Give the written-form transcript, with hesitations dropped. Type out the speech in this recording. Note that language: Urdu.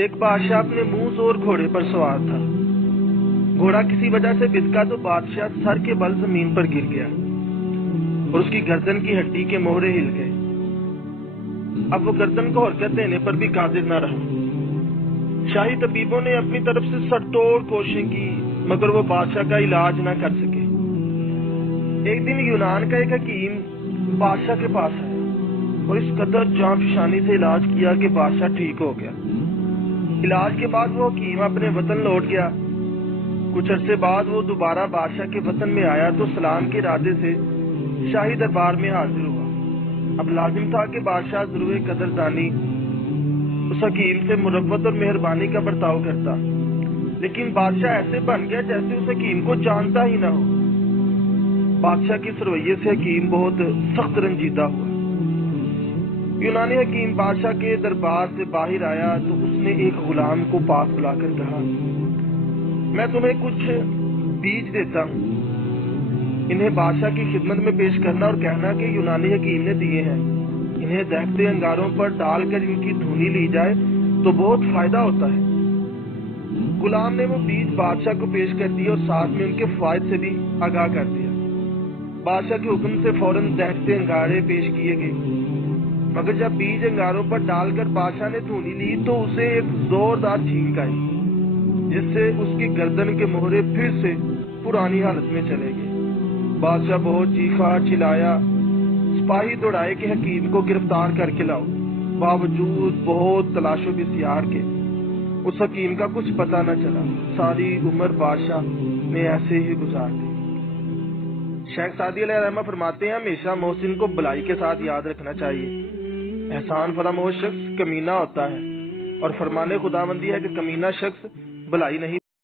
ایک بادشاہ اپنے منہ زور گھوڑے پر سوار تھا۔ گھوڑا کسی وجہ سے بچکا تو بادشاہ سر کے بل زمین پر گر گیا اور اس کی گردن کی ہڈی کے مہرے ہل گئے۔ اب وہ گردن کو حرکت دینے پر بھی قادر نہ رہا۔ شاہی طبیبوں نے اپنی طرف سے سر توڑ کوششیں کی مگر وہ بادشاہ کا علاج نہ کر سکے۔ ایک دن یونان کا ایک حکیم بادشاہ کے پاس آیا اور اس قدر جاں فشانی سے علاج کیا کہ بادشاہ ٹھیک ہو گیا۔ علاج کے بعد وہ حکیم اپنے وطن لوٹ گیا۔ کچھ عرصے بعد وہ دوبارہ بادشاہ کے وطن میں آیا تو سلام کے ارادے سے شاہی دربار میں حاضر ہوا۔ اب لازم تھا کہ بادشاہ ضرور قدردانی اس حکیم سے مروت اور مہربانی کا برتاؤ کرتا، لیکن بادشاہ ایسے بن گیا جیسے اس حکیم کو جانتا ہی نہ ہو۔ بادشاہ کے اس رویے سے حکیم بہت سخت رنجیدہ ہوا۔ یونانی حکیم بادشاہ کے دربار سے باہر آیا تو اس نے ایک غلام کو پاس بلا کر کہا، میں تمہیں کچھ بیج دیتا ہوں، انہیں بادشاہ کی خدمت میں پیش کرنا اور کہنا کہ یونانی حکیم نے دیے ہیں۔ انہیں دہتے انگاروں پر ڈال کر ان کی دھونی لی جائے تو بہت فائدہ ہوتا ہے۔ غلام نے وہ بیج بادشاہ کو پیش کر دیے اور ساتھ میں ان کے فوائد سے بھی آگاہ کر دیا۔ بادشاہ کے حکم سے فوراً دہتے انگارے پیش کیے گئے، مگر جب بیج انگاروں پر ڈال کر بادشاہ نے دھونی لی تو اسے ایک زوردار چھینک آئی جس سے اس کی گردن کے مہرے پھر سے پرانی حالت میں چلے گئے۔ بادشاہ بہت چیخا چلایا، سپاہی دوڑائے کہ حکیم کو گرفتار کر کے لاؤ۔ باوجود بہت تلاش و بسیار کے اس حکیم کا کچھ پتہ نہ چلا۔ ساری عمر بادشاہ نے ایسے ہی گزار دی۔ شیخ سعدی علیہ الرحمہ فرماتے ہیں، ہمیشہ محسن کو بلائی کے ساتھ یاد رکھنا چاہیے۔ احسان فراموش شخص کمینہ ہوتا ہے اور فرمان خداوندی ہے کہ کمینہ شخص بلائی نہیں